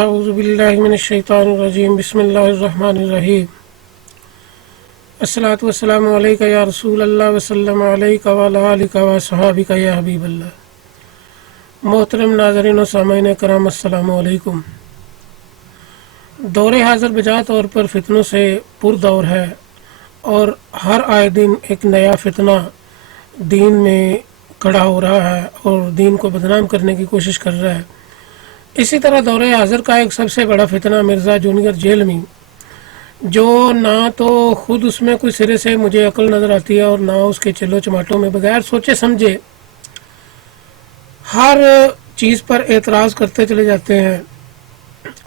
اعوذ باللہ من الشیطان الرجیم بسم اللہ الرحمن الرحیم الصلاۃ والسلام علیکہ یا رسول اللہ وسلم علیکہ وعلی آلکہ وصحابکہ یا حبیب اللہ۔ محترم ناظرین و سامعین کرام، السلام علیکم۔ دور حاضر بجا طور پر فتنوں سے پر دور ہے اور ہر آئے دن ایک نیا فتنہ دین میں کھڑا ہو رہا ہے اور دین کو بدنام کرنے کی کوشش کر رہا ہے۔ اسی طرح دور حاضر کا ایک سب سے بڑا فتنہ مرزا جونیئر جیلمی، جو نہ تو خود اس میں کوئی سرے سے مجھے عقل نظر آتی ہے اور نہ اس کے چلو چماٹوں میں بغیر سوچے سمجھے ہر چیز پر اعتراض کرتے چلے جاتے ہیں۔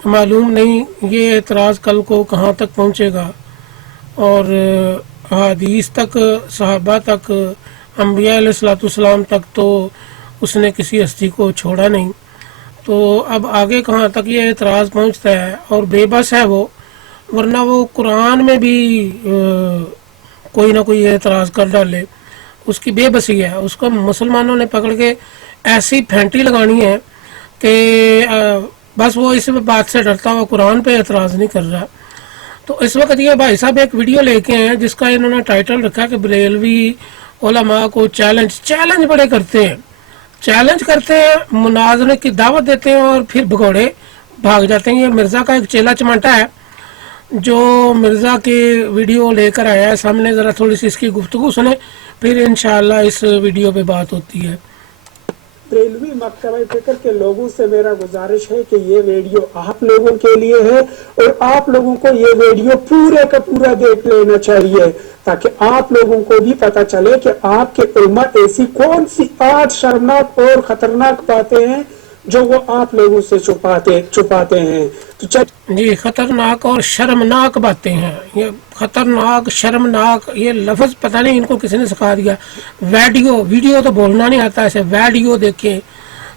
معلوم نہیں یہ اعتراض کل کو کہاں تک پہنچے گا، اور حدیث تک، صحابہ تک، انبیاء علیہ الصلوۃ والسلام تک تو اس نے کسی ہستی کو چھوڑا نہیں، تو اب آگے کہاں تک یہ اعتراض پہنچتا ہے۔ اور بے بس ہے وہ، ورنہ وہ قرآن میں بھی کوئی نہ کوئی اعتراض کر ڈالے۔ اس کی بے بسی ہے، اس کو مسلمانوں نے پکڑ کے ایسی پھینٹی لگانی ہے کہ بس وہ اس بات سے ڈرتا ہوا قرآن پہ اعتراض نہیں کر رہا۔ تو اس وقت یہ بھائی صاحب ایک ویڈیو لے کے ہیں جس کا انہوں نے ٹائٹل رکھا کہ بریلوی علماء کو چیلنج بڑے کرتے ہیں، چیلنج کرتے ہیں، مناظرے کی دعوت دیتے ہیں اور پھر بھگوڑے بھاگ جاتے ہیں۔ یہ مرزا کا ایک چیلا چماٹا ہے جو مرزا کی ویڈیو لے کر آیا ہے سامنے۔ ذرا تھوڑی سی اس کی گفتگو سنیں، پھر انشاءاللہ اس ویڈیو پہ بات ہوتی ہے۔ بریلوی مکتبہ فکر کے لوگوں سے میرا گزارش ہے کہ یہ ویڈیو آپ لوگوں کے لیے ہے اور آپ لوگوں کو یہ ویڈیو پورے کا پورا دیکھ لینا چاہیے تاکہ آپ لوگوں کو بھی پتہ چلے کہ آپ کے علماء ایسی کون سی آج شرمناک اور خطرناک باتیں ہیں جو وہ آپ لوگوں سے چھپاتے ہیں۔ تو جی، خطرناک اور شرمناک باتیں ہیں۔ یہ خطرناک، شرمناک، یہ لفظ پتہ نہیں ان کو کسی نے سکھا دیا۔ ویڈیو تو بولنا نہیں آتا، ایسے ویڈیو دیکھیں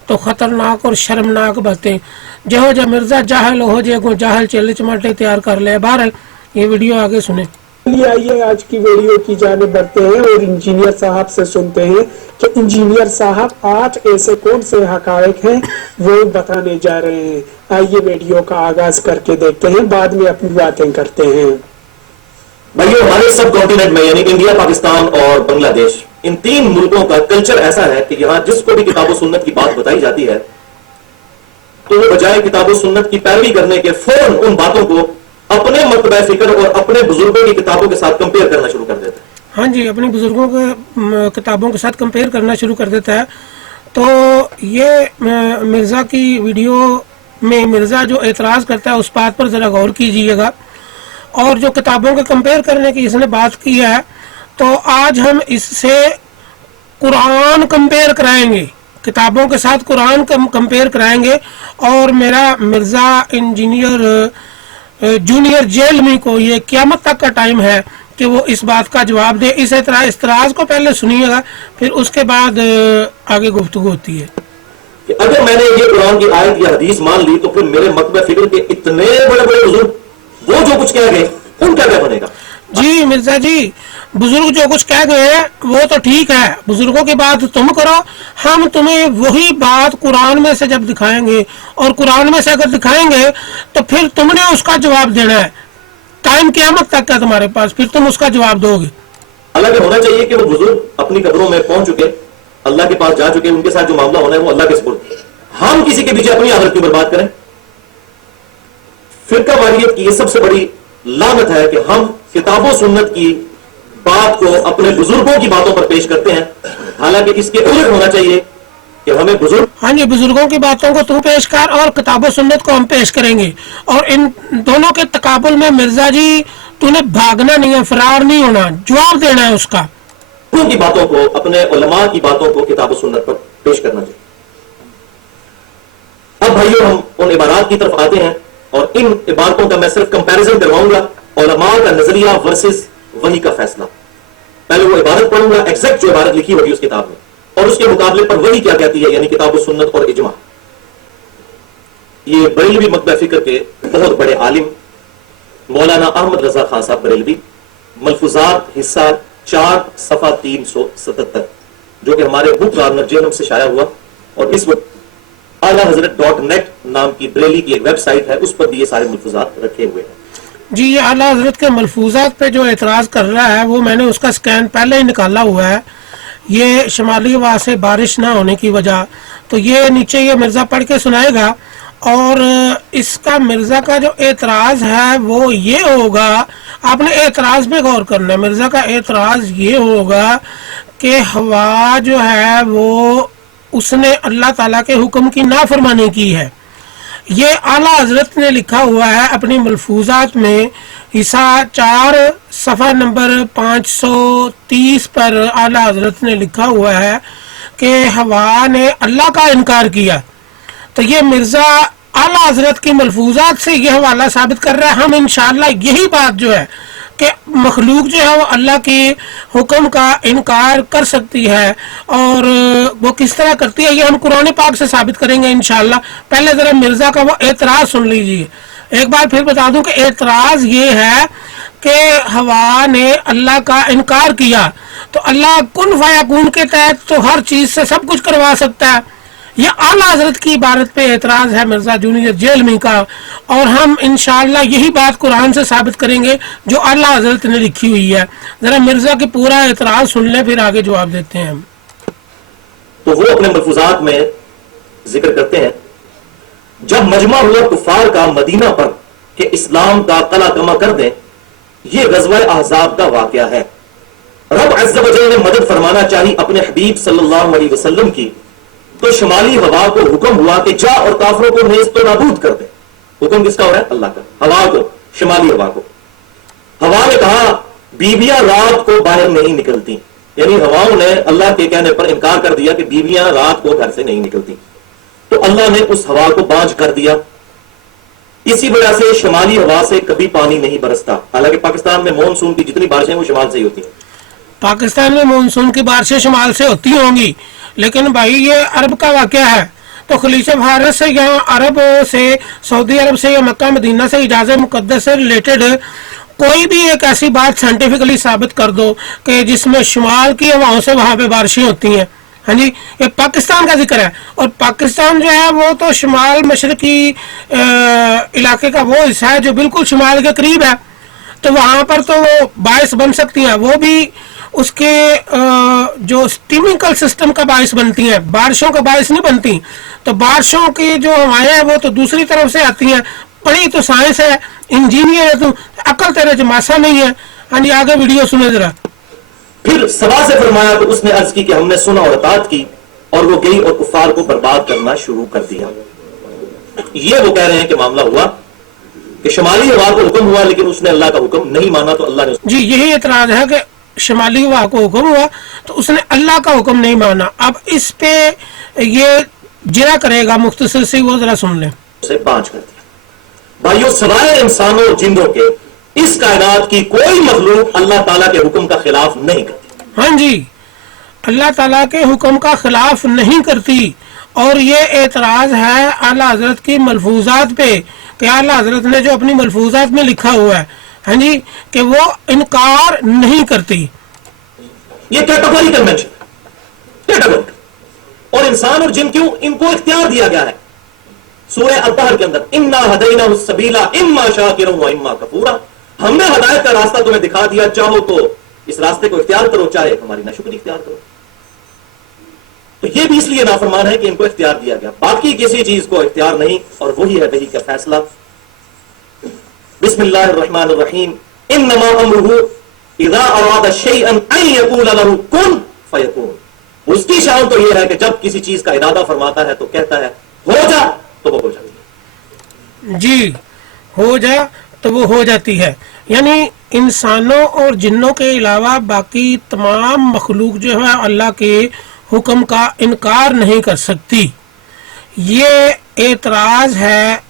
تو خطرناک اور شرمناک باتیں۔ جہو جا مرزا جاہل ہو جے کو جاہل چیلے چماٹے تیار کر لے۔ بہرحال یہ ویڈیو آگے سنیں۔ آئیے آج کی ویڈیو کی جانب بڑھتے ہیں اور انجینئر صاحب سے سنتے ہیں کہ انجینئر صاحب آج ایسے کون سے حقائق ہیں وہ بتانے جا رہے ہیں۔ آئیے ویڈیو کا آغاز کر کے دیکھتے ہیں، بعد میں اپنی باتیں کرتے ہیں۔ بھائیو، ہمارے سب کانٹیننٹ میں یعنی انڈیا، پاکستان اور بنگلہ دیش، ان تین ملکوں کا کلچر ایسا ہے کہ یہاں جس کو بھی کتاب و سنت کی بات بتائی جاتی ہے تو وہ بجائے کتاب و سنت کی پیروی کرنے کے فوراً ان باتوں کو اپنے مکتبہ فکر اور اپنے بزرگوں کی کتابوں کے ساتھ کمپیئر کرنا شروع کر دیتا ہے۔ ہاں جی، اپنی بزرگوں کے کتابوں کے ساتھ کمپیئر کرنا شروع کر دیتا ہے۔ تو یہ مرزا کی ویڈیو میں مرزا جو اعتراض کرتا ہے اس بات پر ذرا غور کیجئے گا، اور جو کتابوں کے کمپیئر کرنے کی اس نے بات کی ہے تو آج ہم اس سے قرآن کمپیئر کرائیں گے، کتابوں کے ساتھ قرآن کمپیئر کرائیں گے، اور میرا مرزا انجینئر جونیئر جیلمی کو یہ قیامت تک کا ٹائم ہے کہ وہ اس بات کا جواب دے۔ اس اعتراض کو پہلے سنیے گا، پھر اس کے بعد آگے گفتگو ہوتی ہے۔ کہ اگر میں نے یہ قرآن کی آیت یا حدیث مان لی تو پھر میرے مکتبہ فکر کے اتنے بڑے بڑے بزرگ وہ جو کچھ کہہ گئے ان کا کیا بنے گا؟ جی مرزا جی، بزرگ جو کچھ کہہ گئے وہ تو ٹھیک ہے، بزرگوں کی بات تم کرو، ہم تمہیں وہی بات قرآن میں سے جب دکھائیں گے، اور قرآن میں سے اگر دکھائیں گے تو پھر تم نے اس کا جواب دینا ہے۔ ٹائم قیامت تک کا تمہارے پاس، پھر تم اس کا جواب دو گے۔ حالانکہ ہونا چاہیے کہ وہ بزرگ اپنی قبروں میں پہنچ چکے، اللہ کے پاس جا چکے، ان کے ساتھ جو معاملہ ہونا ہے وہ اللہ کے سپرد۔ ہم کسی کے پیچھے اپنی آخرت کیوں برباد کریں؟ فرقہ واریت کی یہ سب سے بڑی لعنت ہے کہ ہم کتاب و سنت کی بات کو اپنے بزرگوں کی باتوں پر پیش کرتے ہیں، حالانکہ اس کے الٹ ہونا چاہیے کہ ہمیں بزرگ، ہاں جی، بزرگوں کی باتوں کو تم پیش کر اور کتاب و سنت کو ہم پیش کریں گے، اور ان دونوں کے تقابل میں مرزا جی تو نے بھاگنا نہیں ہے، فرار نہیں ہونا، جواب دینا ہے اس کا۔ کی باتوں کو، اپنے علماء کی باتوں کو کتاب و سنت پر پیش کرنا چاہیے۔ اب بھائیو، ہم ان عبارات کی طرف آتے ہیں اور ان عبارتوں کا میں صرف کمپیریزن کرواؤں گا، علماء کا نظریہ ورسز وحی کا فیصلہ۔ پہلے وہ عبارت پڑھوں گا، ایگزیکٹ جو عبارت لکھی ہوگی اس کتاب میں، اور اس کے مقابلے پر وحی کیا کہتی ہے، یعنی کتاب و سنت اور اجماع۔ یہ بریلوی مکتبہ فکر کے بہت بڑے عالم مولانا احمد رضا خان صاحب بریلوی، ملفوظات حصہ 4 صفحہ 377، جو کہ ہمارے بک کارنر جینم سے شائع ہوا، اور اس وقت आला हजरत.net नाम की बरेली की एक वेबसाइट है, उस पर भी ये सारे मलफूजात रखे हुए हैं। जी, ये आला हजरत के मलफूजात पे जो एतराज कर रहा है वो मैंने उसका स्कैन पहले ही निकाला हुआ है। ये शुमाली हवा से बारिश ना होने की वजह, तो ये नीचे ये मिर्जा पढ़ के सुनाएगा। और इसका मिर्जा का जो एतराज है वो ये होगा, आपने एतराज पे गौर करना है। मिर्जा का एतराज ये होगा कि हवा जो है वो उसने अल्लाह ताला के हुक्म की नाफरमानी की है। ये आला हजरत ने लिखा हुआ है अपनी मलफूजात में, हिस्सा 4 सफ़ा नंबर 530 पर आला हजरत ने लिखा हुआ है कि हवा ने अल्लाह का इनकार किया। तो ये मिर्जा आला हजरत की मलफूजात से ये हवाला साबित कर रहा है। हम इंशाअल्लाह यही बात जो है कि मखलूक जो है वो अल्लाह के हुक्म का इनकार कर सकती है, और वो किस तरह करती है ये हम कुरान पाक से साबित करेंगे इंशाअल्लाह। पहले जरा मिर्जा का वो एतराज सुन लीजिए। एक बार फिर बता दूं कि एतराज ये है कि हवा ने अल्लाह का इनकार किया, तो अल्लाह कुन फयाकून के तहत तो हर चीज से सब कुछ करवा सकता है। ये आला हजरत की इबारत पे एतराज है मिर्जा जूनियर जेलमी का, और हम इंशाअल्लाह यही बात कुरान से साबित करेंगे जो आला हजरत ने लिखी हुई है। जरा मिर्जा की पूरा एतराज सुन ले, फिर आगे जवाब देते हैं हम। तो वो अपने मलफूजात में जिक्र करते हैं, जब मजमा हुआ कुफार का मदीना पर कि इस्लाम का कला कमा कर दें, ये गज़वा अहज़ाब का वाकया है। रब अज़्ज़ व जल ने मदद फरमाना चाहिए अपने हबीब सल्लल्लाहु अलैहि वसल्लम की, तो शुमाली हवा को हुक्म हुआ कि जा और काफरों को नेस्त तो नाबूद कर दे। हुक्म किसका हो रहा है? अल्लाह का। हवा को, शुमाली हवा को। हवा ने कहा बीबियां रात को बाहर नहीं निकलती, यानी हवाओं ने अल्लाह के कहने पर इनकार कर दिया कि बीबियां रात को घर से नहीं निकलती, तो अल्लाह ने उस हवा को बांझ कर दिया। इसी वजह से शुमाली हवा से कभी पानी नहीं बरसता। हालांकि पाकिस्तान में मानसून की जितनी बारिशें वो शुमाल से ही होती हैं। पाकिस्तान में मानसून की बारिशें शुमाल से होती होंगी, लेकिन भाई ये अरब का वाकया है। तो खलीज भारत से यहाँ अरब से, सऊदी अरब से या मक्का मदीना से इजाज़त मुकद्दस से रिलेटेड कोई भी एक ऐसी बात साइंटिफिकली साबित कर दो कि जिसमें शुमाल की हवाओं से वहां पे बारिशें होती हैं। हाँ जी, ये पाकिस्तान का जिक्र है, और पाकिस्तान जो है वो तो शुमाल मशरकी इलाके का वो हिस्सा है जो बिल्कुल शुमाल के करीब है, तो वहां पर तो वो बारिश बन सकती है, वो भी उसके जो स्टीमिकल सिस्टम का बारिश बनती है, बारिशों का बारिश नहीं बनती। तो बारिशों की जो हवाएं हैं वो तो दूसरी तरफ से आती हैं। पढ़ी तो साइंस है, इंजीनियर है, तो अकल तेरे जमासा नहीं है। हाँ जी, आगे वीडियो सुने जरा। फिर सभा से फरमाया तो उसने अर्ज की कि हमने सुना और अतात की, और वो गई और कुफार को बर्बाद करना शुरू कर दिया। ये वो कह रहे हैं कि मामला हुआ कि शुमाली हवा को हुक्म हुआ, लेकिन उसने अल्लाह का हुक्म नहीं माना, तो अल्लाह ने जी यही एतराज है कि शुमाली हवा को हुक्म हुआ तो उसने अल्लाह का हुक्म नहीं माना। अब इस पे ये जिरा करेगा मुख्तसर से, वो जरा सुन लें। उसे बांझ कर दिया। भाइयों, सवाए इंसानों और जिंदों के इस कायनात की कोई मखलूक अल्लाह ताला के हुक्म का खिलाफ नहीं करती। हाँ जी, अल्लाह ताला के हुक्म का खिलाफ नहीं करती। और ये एतराज है आला हजरत की मलफूजात पे कि आला हजरत ने जो अपनी मलफूजात में लिखा हुआ है, हाँ जी, कि वो इनकार नहीं करती। ये कैटेगोरिकल मेंशन, कैटेगोरिकल। और इंसान और जिन क्यों, इनको इख्तियार दिया गया है सूरह अत-तहर के अंदर, इन्ना हदैनाहु सबीला इम्मा शाकिरा व इम्मा कफूरा। हमने हदायत का रास्ता तुम्हें दिखा दिया, चाहो तो इस रास्ते को इख्तियार करो, चाहे हमारी नाशुक्री इख्तियार करो। तो ये भी इसलिए नाफरमान है कि इनको इख्तियार दिया गया, बाकी किसी चीज को इख्तियार नहीं, और वही है वही का फैसला। बिस्मिल्लाहिर्रहमानिर्रहीम, इन्नमा अमरुहु इज़ा अरादा शैअन अन यक़ूला लहु कुन फयकून। उसकी शान तो यह है कि जब किसी चीज का इरादा फरमाता है तो कहता है हो जा, तो वो हो जाती है। जी, हो जा तो वो हो जाती है। यानी इंसानों और जिन्नों के अलावा बाकी तमाम मखलूक जो है अल्लाह के हुक्म का इनकार नहीं कर सकती। ये एतराज है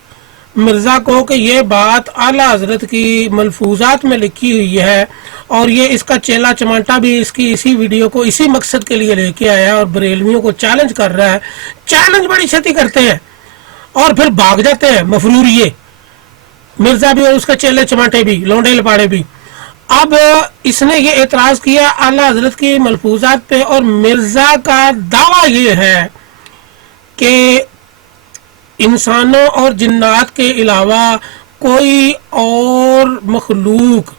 मिर्जा को कि ये बात आला हजरत की मलफूजात में लिखी हुई है, और ये इसका चेला चमाटा भी इसकी इसी वीडियो को इसी मकसद के लिए लेके आया और बरेलवियों को चैलेंज कर रहा है। चैलेंज बड़ी क्षति करते हैं और फिर भाग जाते हैं मफरूर, ये मिर्जा भी और उसके चेले चमाटे भी, लौंडे लपाड़े भी। अब इसने ये एतराज किया आला हजरत की मलफूजात पे, और मिर्जा का दावा ये है कि इंसानों और जिन्नात के अलावा कोई और मखलूक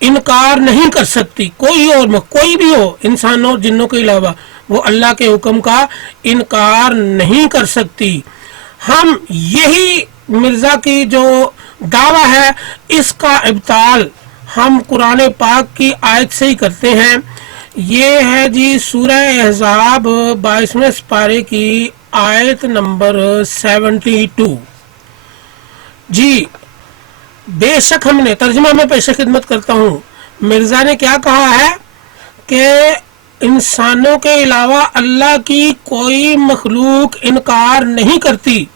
इनकार नहीं कर सकती। कोई भी हो, इंसानों और जिन्नों के अलावा, वो अल्लाह के हुक्म का इनकार नहीं कर सकती। हम यही मिर्जा की जो दावा है इसका इब्ताल हम कुरान पाक की आयत से ही करते हैं। ये है जी सूरह अहज़ाब 22वें पारे की आयत नंबर 72। जी बेशक हमने, तर्जुमा में पेश खिदमत करता हूँ, मिर्जा ने क्या कहा है कि इंसानों के अलावा अल्लाह की कोई मखलूक इनकार नहीं करती।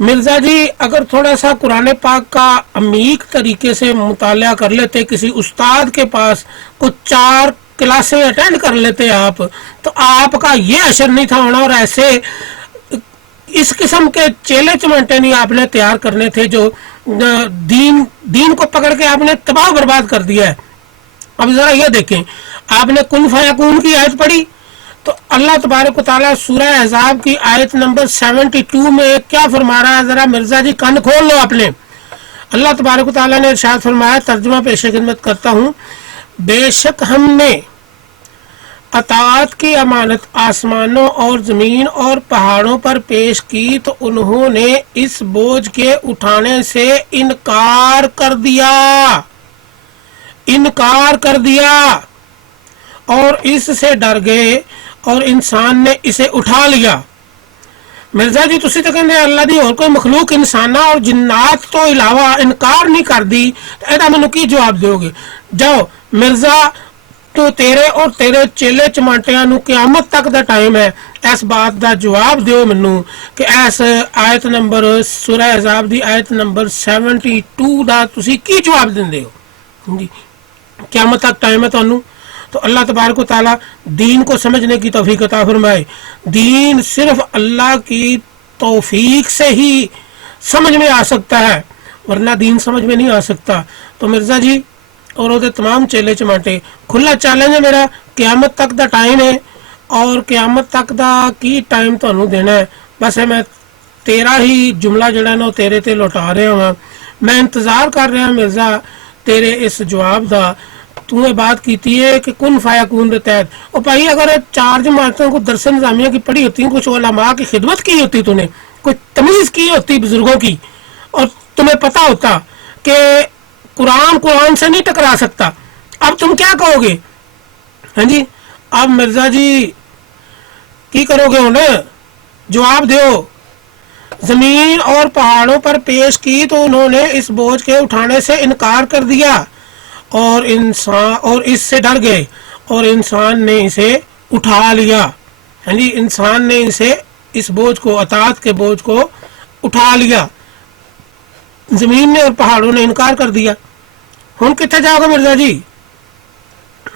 मिर्जा जी अगर थोड़ा सा कुरान पाक का अमीक तरीके से मुताला कर लेते, किसी उस्ताद के पास कुछ 4 क्लासें अटेंड कर लेते आप, तो आपका ये असर नहीं था होना, और ऐसे इस किस्म के चेले चमटे नहीं आपने तैयार करने थे जो दीन को पकड़ के आपने तबाह बर्बाद कर दिया है। अब जरा ये देखें, आपने कुन फयकून की आयत पढ़ी तो अल्लाह तबारक व तआला सूरह अहज़ाब की आयत नंबर 72 में क्या फरमा रहा है, जरा मिर्जा जी कान खोल लो आपने। अल्लाह तबारक व तआला ने इरशाद फरमाया, तर्जुमा पेश खिदमत करता हूँ, बेशक हमने अताअत की अमानत आसमानों और जमीन और पहाड़ों पर पेश की तो उन्होंने इस बोझ के उठाने से इनकार कर दिया और इससे डर गए और इंसान ने इसे उठा लिया। मिर्जा जी तुसी तो कहते अल्लाह दी और कोई मखलूक इंसाना और जिन्नात तो इलावा इनकार नहीं कर दी, तो एदा मैनू की जवाब दोगे? जाओ मिर्जा, तो तेरे और तेरे चेले चमाटियां नू क़यामत तक दा टाइम है, इस बात दा जवाब दिओ मैनू कि इस आयत नंबर सूरह अहज़ाब दी आयत नंबर 72 दा तुसी की जवाब दिंदे हो जी? क़यामत तक टाइम है तुहानू। तो अल्लाह तबारक व तआला दीन को समझने की तौफीक अता फरमाए। दीन सिर्फ अल्लाह की तौफीक से ही समझ में आ सकता है, वरना दीन समझ में नहीं आ सकता। तो मिर्जा जी और वो तमाम चेले चमाटे, खुला चैलेंज है मेरा, क़यामत तक दा टाइम है और क़यामत तक दा की टाइम तुहानू देना है। बस मैं तेरा ही जुमला जड़ा ना तेरे ते लौटा रहा हाँ। मैं इंतजार कर रहा मिर्जा तेरे इस जवाब दा। तूने बात की है कि कुन फायकून के तहत, और भाई अगर 4 जमातों को दरस निज़ामिया की पढ़ी होती, कुछ उलमा की खिदमत की होती, तूने कोई तमीज़ की होती बुजुर्गों की, और तुम्हें पता होता कि कुरान से नहीं टकरा सकता, अब तुम क्या कहोगे? हाँ जी, अब मिर्जा जी की करोगे? उन्हें जवाब दो। जमीन और पहाड़ों पर पेश की तो उन्होंने इस बोझ के उठाने से इनकार कर दिया और इससे डर गए और इंसान ने इसे उठा लिया। हाँ जी, इंसान ने इसे इस बोझ को, अताअत के बोझ को उठा लिया। जमीन ने और पहाड़ों ने इनकार कर दिया। हुण कित्थे जाओगे मिर्जा जी?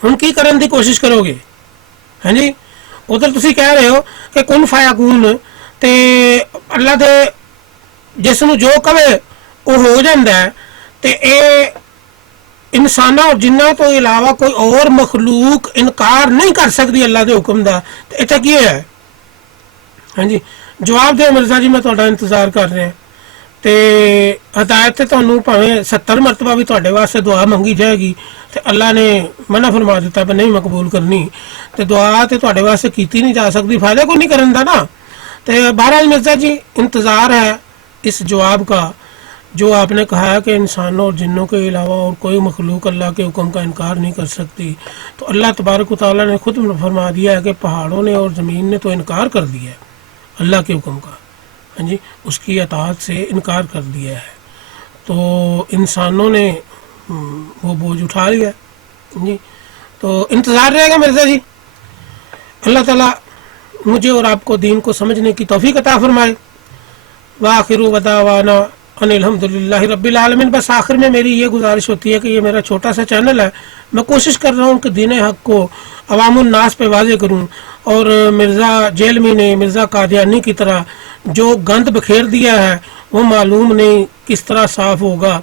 हुण की करन दी कोशिश करोगे? हाँ जी, उधर तुसी कह रहे हो कि कुन फायकून ते अल्लाह दे जिसनू जो कहे वो हो जाता है, ते ए इंसाना और जिन्ना तो इलावा कोई और मखलूक इनकार नहीं कर सकती अल्लाह के हुक्म का। तो इतना की है? हाँ जी, जवाब दे मिर्जा जी, मैं तुहाडा इंतजार कर रहा। तो हदायत तुहानू भावें 70 मरतबा भी तुहाडे वास्ते दुआ मंगी जाएगी, तो अल्लाह ने मना फरमा दिता पर नहीं मकबूल करनी, तो दुआ तो तुहाडे वास्ते कीती नहीं जा सकती, फायदा कोई नहीं करन दा ना। तो बहरहाल मिर्जा जी इंतज़ार है इस जवाब का जो आपने कहा है कि इंसानों और जिन्नों के अलावा और कोई मखलूक अल्लाह के हुक्म का इनकार नहीं कर सकती। तो अल्लाह तबारक व तआला ने खुद फरमा दिया है कि पहाड़ों ने और ज़मीन ने तो इनकार कर दिया है अल्लाह के हुक्म का। हाँ जी, उसकी अताअत से इनकार कर दिया है, तो इंसानों ने वो बोझ उठा लिया जी। तो इंतज़ार रहेगा मिर्ज़ा जी। अल्लाह ताला मुझे और आपको दीन को समझने की तौफीक अता फरमाए। वाखिरु वदावाना अल्हम्दुलिल्लाहि रब्बिल आलमीन। बस आखिर में मेरी ये गुजारिश होती है कि ये मेरा छोटा सा चैनल है, मैं कोशिश कर रहा हूँ कि दीन हक को अवामुन नास पे वाज़े करूँ, और मिर्ज़ा जेलमी ने मिर्ज़ा कादियानी की तरह जो गंद बखेर दिया है वो मालूम नहीं किस तरह साफ़ होगा।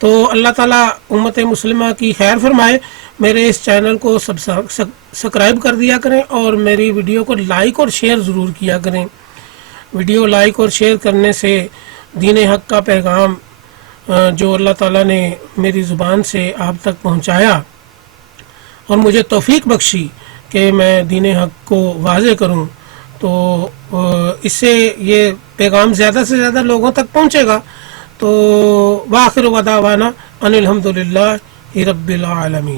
तो अल्लाह ताला उम्मत मुस्लिमा की खैर फरमाए। मेरे इस चैनल को सब्सक्राइब कर दिया करें और मेरी वीडियो को लाइक और शेयर ज़रूर किया करें। ویڈیو لائک اور شیئر کرنے سے دین حق کا پیغام جو اللہ تعالیٰ نے میری زبان سے آپ تک پہنچایا اور مجھے توفیق بخشی کہ میں دین حق کو واضح کروں، تو اس سے یہ پیغام زیادہ سے زیادہ لوگوں تک پہنچے گا. تو وآخر دعوانا ان الحمدللہ رب العالمین.